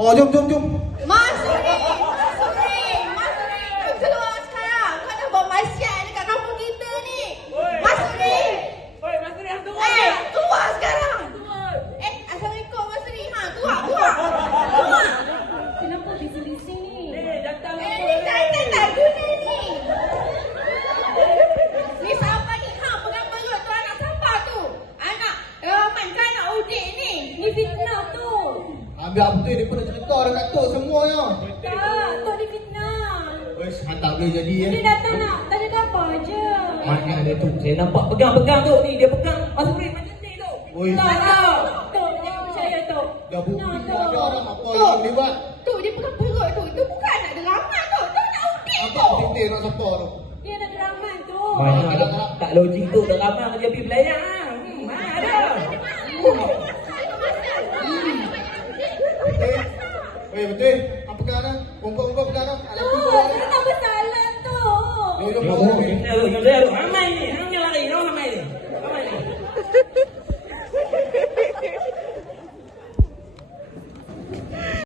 Oh, jom. Masuri. Kau keluar sekarang. Kau dah buat maksiat dekat kampung kita ni. Masuri. Oi, Mas Suri hang keluar. Keluar sekarang. Assalamualaikum Masuri. Keluar. Kenapa bising-bising ni? Datang Ni tak guna ni. Ni sampah ni. Pegang perut tu anak sampah tu. Anak Rahman kan anak udik ni. Ni fitnah tu. Ambil apa tu daripada cerita dekat Tok semuanya. Tak, Tok ni fitnah. Wes, tak boleh jadi ya. Dia datang nak tanya apa je. Mana dia tu? Saya nampak pegang-pegang tu ni. Dia pegang Mas Suri macam ni tu. Oi, Tak. Tok, jangan percaya Tok. dah bukti Nah, dah ada Tok. orang apa yang dia buat. Tu dia pegang perut tu. Itu bukan anak dia Rahman tu. Tu anak udik Apa tu. titik nak siapa tu? Dia ada Rahman tu. Mana tak logik tu. Dah lama kerja pergi belayar. Mana ada? Betul? Betul? Apa kan? Ongkok